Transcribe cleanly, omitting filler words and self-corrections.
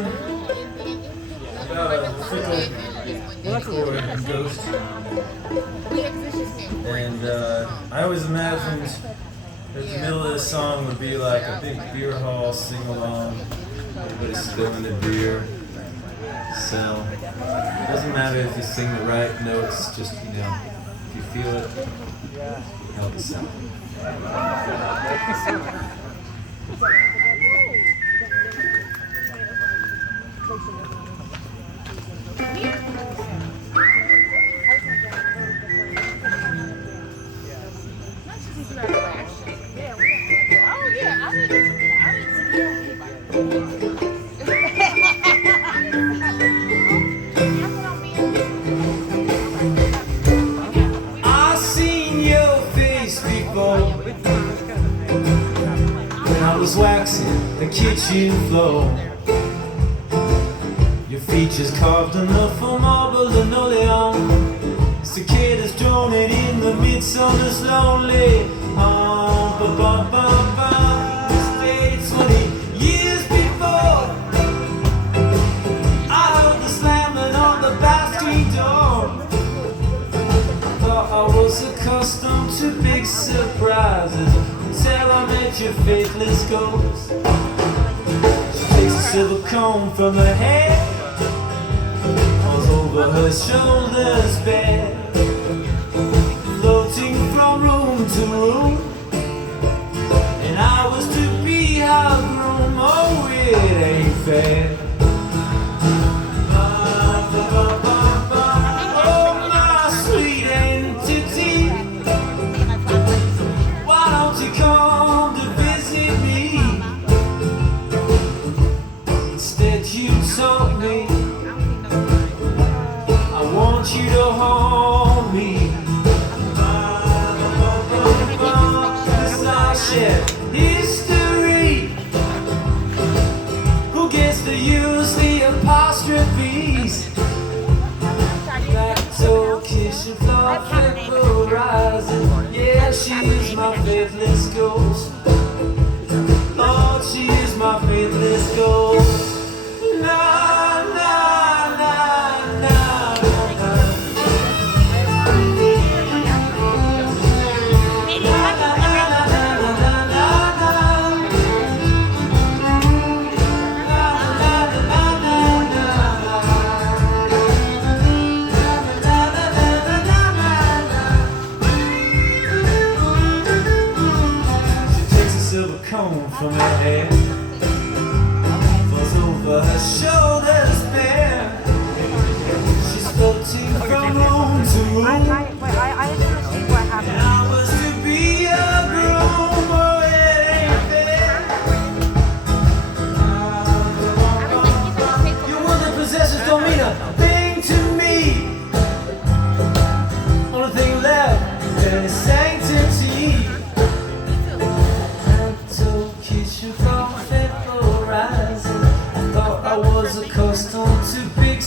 song about a fickle ghost. And I always imagined that the middle of this song would be like a big beer hall sing-along. Everybody's spilling their beer. So, it doesn't matter if you sing the right notes, just, if you feel it, help us out. When I was waxing the kitchen floor, your features carved enough for marble linoleum. Cicadas droning in the midsummer's lonely. States 20 years before, I heard the slamming on the back street door. Thought I was accustomed to big surprises until I met your faithless ghost. She takes a silver comb from her hair, falls over her shoulders bare, floating from room to room, and I was to be her groom. Oh, it ain't fair. I want you to hold me. Cause I share history. Who gets to use the apostrophes? That toe kiss your floor, flicker rising. Yeah, she is my faithless ghost. Lord, she is my faithless ghost. Comb from her hair, falls over her shoulders bare. She's floating from room to room, and I was to be a groom. Oh, it ain't fair. Your woman possessions don't mean a thing to me. Only thing left is sanctity. I thought I was accustomed to big